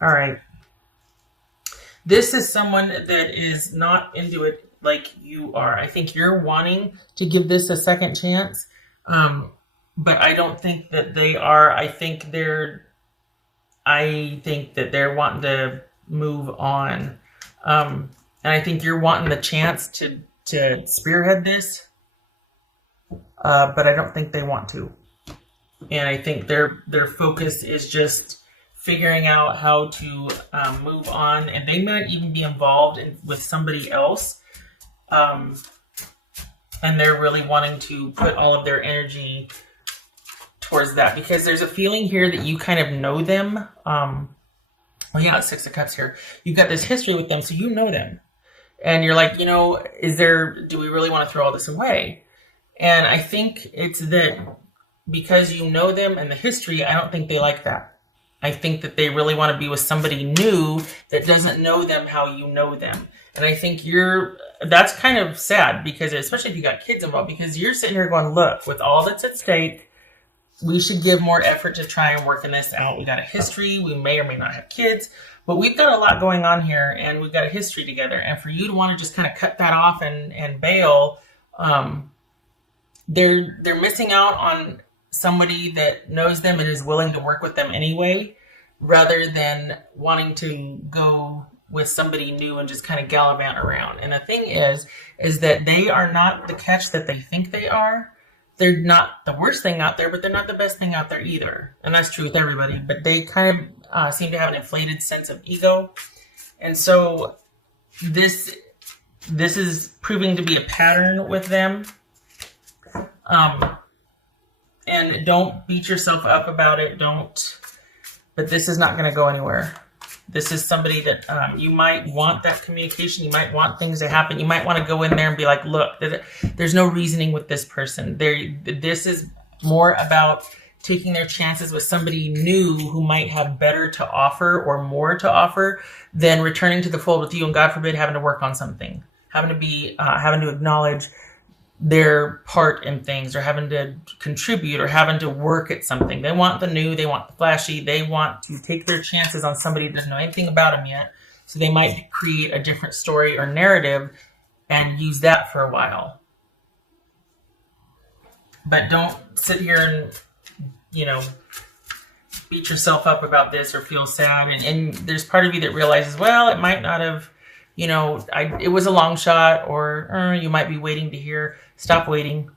All right. This is someone that is not into it like you are. I think you're wanting to give this a second chance, um, but I don't think that they are. I think that they're wanting to move on, and I think you're wanting the chance to spearhead this, but I don't think they want to. And I think their focus is just figuring out how to move on, and they might even be involved with somebody else, um, and they're really wanting to put all of their energy towards that because there's a feeling here that you kind of know them. Well, yeah, Six of Cups here. You've got this history with them, so you know them, and you're like, do we really want to throw all this away? And I think it's that because you know them and the history, I don't think they like that. I think that they really want to be with somebody new that doesn't know them how you know them. And I think that's kind of sad because, especially if you got kids involved, because you're sitting here going, look, with all that's at stake, we should give more effort to try and working this out. We got a history. We may or may not have kids, but we've got a lot going on here and we've got a history together. And for you to want to just kind of cut that off and bail, they're missing out on somebody that knows them and is willing to work with them anyway, rather than wanting to go with somebody new and just kind of gallivant around. And the thing is that they are not the catch that they think they are. They're not the worst thing out there, but they're not the best thing out there either. And that's true with everybody. But they kind of seem to have an inflated sense of ego. And so this is proving to be a pattern with them. And don't beat yourself up about it. But this is not going to go anywhere. This is somebody that you might want that communication. You might want things to happen. You might want to go in there and be like, look, there's no reasoning with this person. This is more about taking their chances with somebody new who might have better to offer or more to offer than returning to the fold with you and, God forbid, having to work on something, having to acknowledge their part in things or having to contribute or having to work at something. They want the new, they want the flashy, they want to take their chances on somebody that doesn't know anything about them yet. So they might create a different story or narrative and use that for a while. But don't sit here and, beat yourself up about this or feel sad. And there's part of you that realizes, well, it might not have, it was a long shot, or you might be waiting to hear. Stop waiting.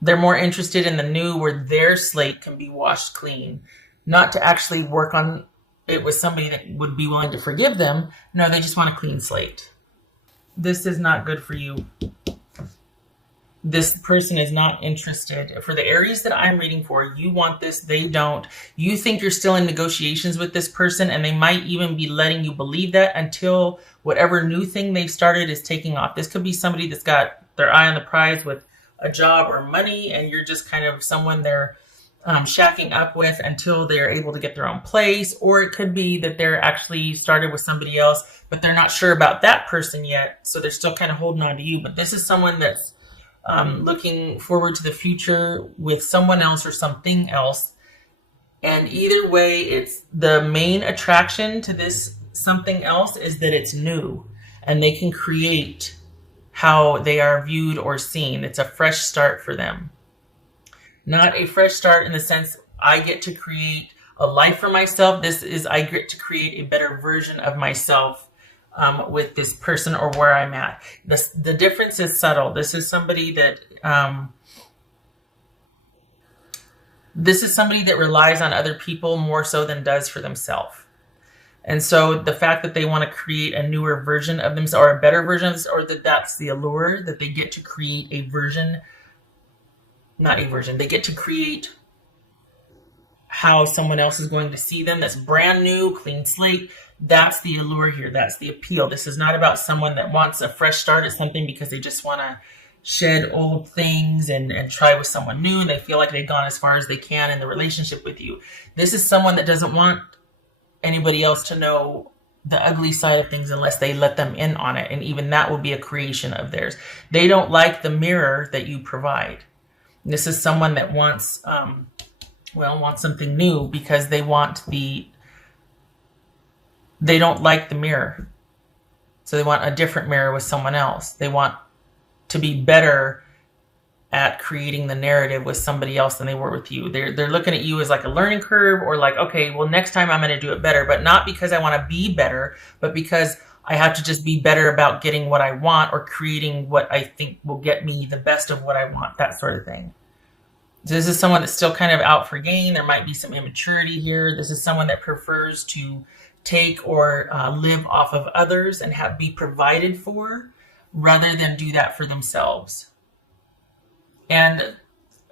They're more interested in the new where their slate can be washed clean, not to actually work on it with somebody that would be willing to forgive them. No, they just want a clean slate. This is not good for you. This person is not interested. For the Aries that I'm reading for, you want this, they don't. You think you're still in negotiations with this person, and they might even be letting you believe that until whatever new thing they've started is taking off. This could be somebody that's got their eye on the prize with a job or money, and you're just kind of someone they're shacking up with until they're able to get their own place. Or it could be that they're actually started with somebody else, but they're not sure about that person yet, so they're still kind of holding on to you. But this is someone that's looking forward to the future with someone else or something else. And either way, it's the main attraction to this something else is that it's new and they can create how they are viewed or seen. It's a fresh start for them. Not a fresh start in the sense I get to create a life for myself. This is I get to create a better version of myself with this person or where I'm at. The difference is subtle. This is somebody that relies on other people more so than does for themselves. And so the fact that they want to create a newer version of themselves or a better version of themselves, or that's the allure, that they get to create they get to create how someone else is going to see them. That's brand new, clean slate. That's the allure here. That's the appeal. This is not about someone that wants a fresh start at something because they just want to shed old things and try with someone new. And they feel like they've gone as far as they can in the relationship with you. This is someone that doesn't want anybody else to know the ugly side of things unless they let them in on it. And even that will be a creation of theirs. They don't like the mirror that you provide. This is someone that wants something new because they want they don't like the mirror. So they want a different mirror with someone else. They want to be better at creating the narrative with somebody else than they were with you. They're looking at you as like a learning curve, or like, okay, well, next time I'm going to do it better, but not because I want to be better, but because I have to just be better about getting what I want or creating what I think will get me the best of what I want, that sort of thing. This is someone that's still kind of out for gain. There might be some immaturity here. This is someone that prefers to take or live off of others and be provided for rather than do that for themselves. And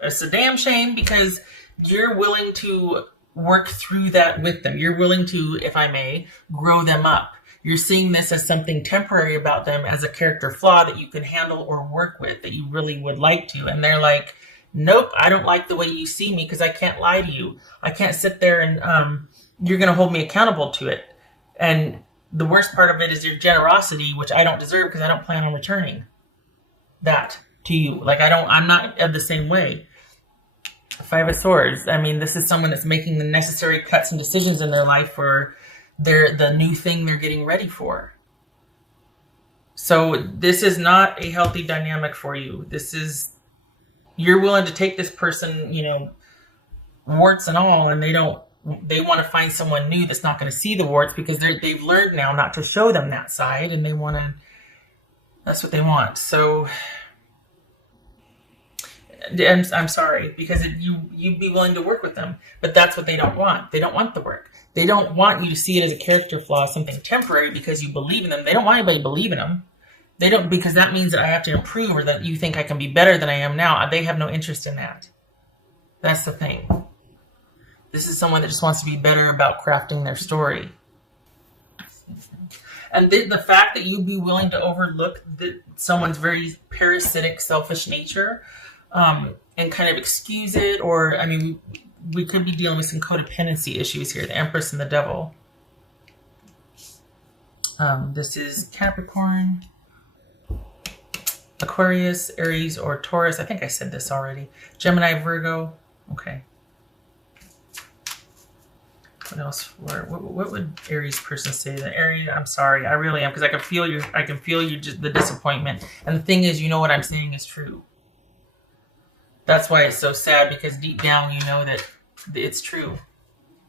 it's a damn shame, because you're willing to work through that with them. You're willing to, if I may, grow them up. You're seeing this as something temporary about them, as a character flaw that you can handle or work with, that you really would like to. And they're like, nope, I don't like the way you see me, because I can't lie to you. I can't sit there and you're going to hold me accountable to it. And the worst part of it is your generosity, which I don't deserve because I don't plan on returning that to you. Like, I'm not of the same way. Five of Swords. I mean, this is someone that's making the necessary cuts and decisions in their life for the new thing they're getting ready for. So this is not a healthy dynamic for you. You're willing to take this person, warts and all, and they want to find someone new that's not going to see the warts, because they've learned now not to show them that side, and that's what they want. So I'm sorry, because you'd be willing to work with them, but that's what they don't want. They don't want the work. They don't want you to see it as a character flaw, something temporary, because you believe in them. They don't want anybody to believe in them. They don't, because that means that I have to improve, or that you think I can be better than I am now. They have no interest in that. That's the thing. This is someone that just wants to be better about crafting their story. And the fact that you'd be willing to overlook someone's very parasitic, selfish nature, and kind of excuse it, or, I mean, we could be dealing with some codependency issues here, the Empress and the Devil. This is Capricorn, Aquarius, Aries, or Taurus. I think I said this already. Gemini, Virgo. Okay. What else? What would Aries person say? The Aries, I'm sorry, I really am, because I can feel you, just the disappointment. And the thing is, what I'm saying is true. That's why it's so sad, because deep down you know that it's true.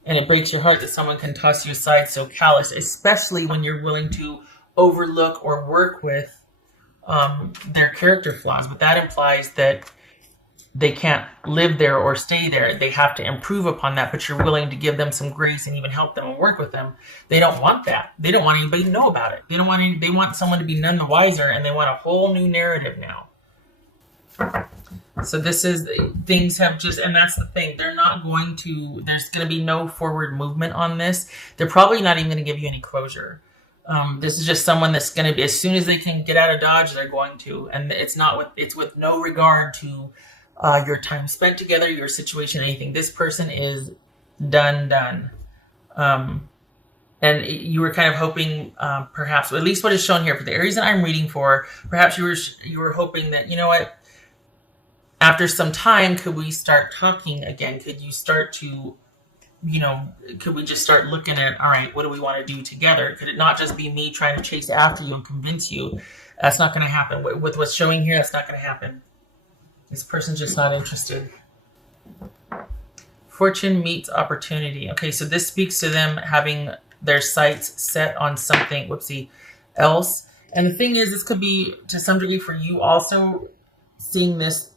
And it breaks your heart that someone can toss you aside so callous, especially when you're willing to overlook or work with their character flaws. But that implies that they can't live there or stay there. They have to improve upon that, but you're willing to give them some grace and even help them and work with them. They don't want that. They don't want anybody to know about it. They want someone to be none the wiser, and they want a whole new narrative now. So things have just, and that's the thing. There's going to be no forward movement on this. They're probably not even going to give you any closure. This is just someone that's going to be, as soon as they can get out of Dodge, they're going to, and it's with no regard to your time spent together, your situation, anything. This person is done. And you were kind of hoping, perhaps, at least what is shown here for the Aries that I'm reading for, perhaps you were hoping that, after some time, could we start talking again? Could you start to, could we just start looking at, all right, what do we want to do together? Could it not just be me trying to chase after you and convince you? That's not going to happen. With what's showing here, that's not going to happen. This person's just not interested. Fortune meets opportunity. Okay, so this speaks to them having their sights set on something, else. And the thing is, this could be, to some degree, for you also seeing this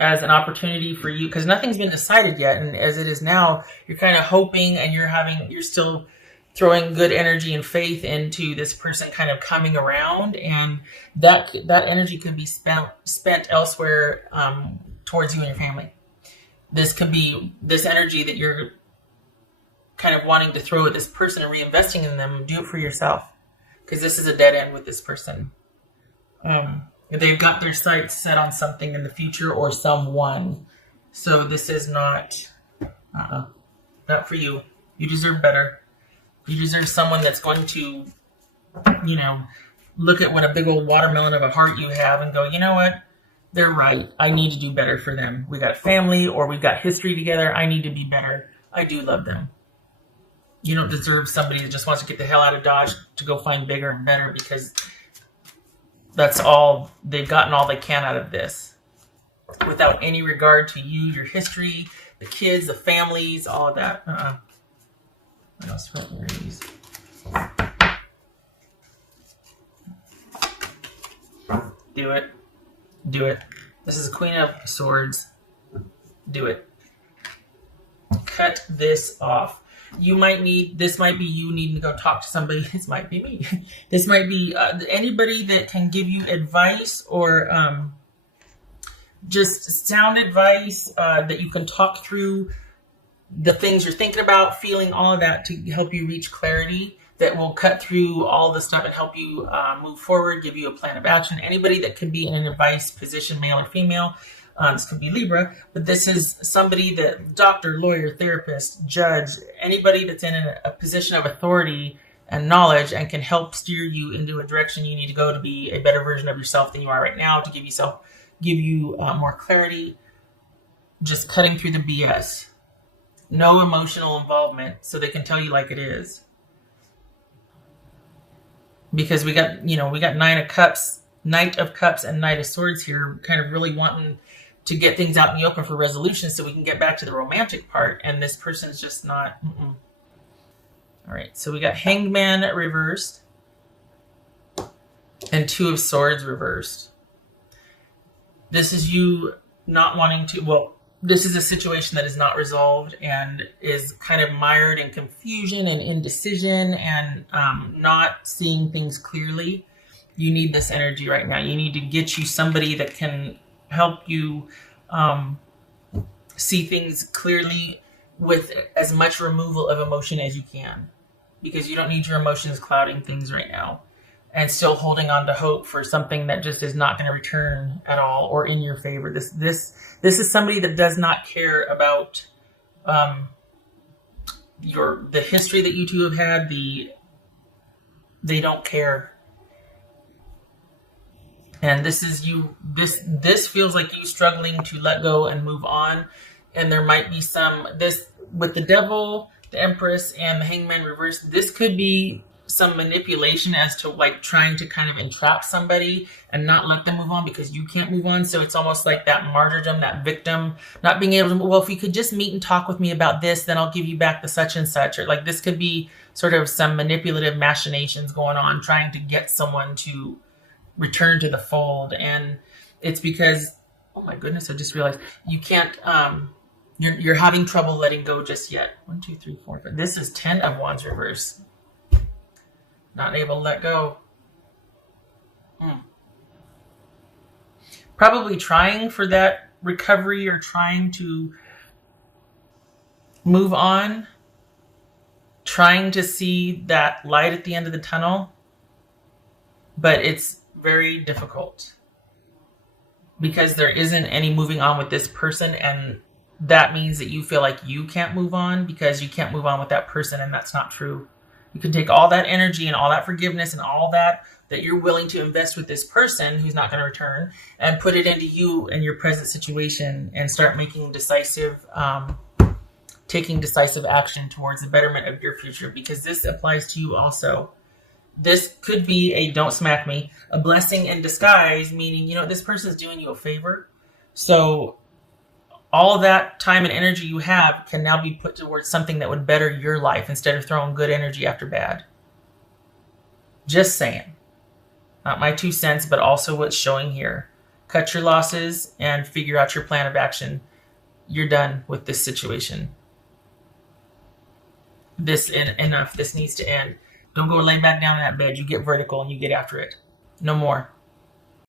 as an opportunity for you, because nothing's been decided yet. And as it is now, you're kind of hoping, and you're still throwing good energy and faith into this person kind of coming around, and that energy can be spent elsewhere, towards you and your family. This could be this energy that you're kind of wanting to throw at this person and reinvesting in them. Do it for yourself, because this is a dead end with this person. They've got their sights set on something in the future or someone. So this is not for you. You deserve better. You deserve someone that's going to, look at what a big old watermelon of a heart you have and go, you know what? They're right. I need to do better for them. We got a family, or we've got history together. I need to be better. I do love them. You don't deserve somebody that just wants to get the hell out of Dodge to go find bigger and better, because that's all they've gotten, all they can out of this, without any regard to you, your history, the kids, the families, all of that. What else for Aries? Do it. Do it. This is Queen of Swords. Do it. Cut this off. You might need, this might be you needing to go talk to somebody. This might be me. This might be anybody that can give you advice, or just sound advice that you can talk through the things you're thinking about, feeling, all of that, to help you reach clarity, that will cut through all the stuff and help you move forward, give you a plan of action. Anybody that can be in an advice position, male or female. This could be Libra, but this is somebody that, doctor, lawyer, therapist, judge, anybody that's in a position of authority and knowledge and can help steer you into a direction you need to go to be a better version of yourself than you are right now, to give you more clarity. Just cutting through the BS. No emotional involvement, so they can tell you like it is. Because we got Knight of Cups, and Knight of Swords here, kind of really wanting to get things out in the open for resolution so we can get back to the romantic part, and this person's just not. All right, so we got Hanged Man reversed and Two of Swords reversed. This is you not wanting to, well, this is a situation that is not resolved and is kind of mired in confusion and indecision and not seeing things clearly. You need this energy right now. You need to get you somebody that can help you see things clearly with as much removal of emotion as you can, because you don't need your emotions clouding things right now and still holding on to hope for something that just is not going to return at all or in your favor. This is somebody that does not care about the history that you two have had. They don't care. And this is you. This feels like you struggling to let go and move on. And there might be this with the Devil, the Empress, and the Hangman reverse. This could be some manipulation as to like trying to kind of entrap somebody and not let them move on because you can't move on. So it's almost like that martyrdom, that victim not being able to. Well, if you could just meet and talk with me about this, then I'll give you back the such and such. Or like this could be sort of some manipulative machinations going on, trying to get someone to return to the fold. And it's because, oh my goodness, I just realized you can't, you're having trouble letting go just yet. 1, 2, 3, 4, 5. This is 10 of Wands reverse. Not able to let go. Probably trying for that recovery or trying to move on. Trying to see that light at the end of the tunnel. But it's very difficult because there isn't any moving on with this person, and that means that you feel like you can't move on because you can't move on with that person, and that's not true. You can take all that energy and all that forgiveness and all that you're willing to invest with this person who's not going to return and put it into you and your present situation and start making taking decisive action towards the betterment of your future, because this applies to you also. This could be a, don't smack me, a blessing in disguise, meaning, this person's doing you a favor. So all that time and energy you have can now be put towards something that would better your life instead of throwing good energy after bad. Just saying. Not my 2 cents, but also what's showing here. Cut your losses and figure out your plan of action. You're done with this situation. Enough. This needs to end. Don't go lay back down in that bed. You get vertical and you get after it. No more.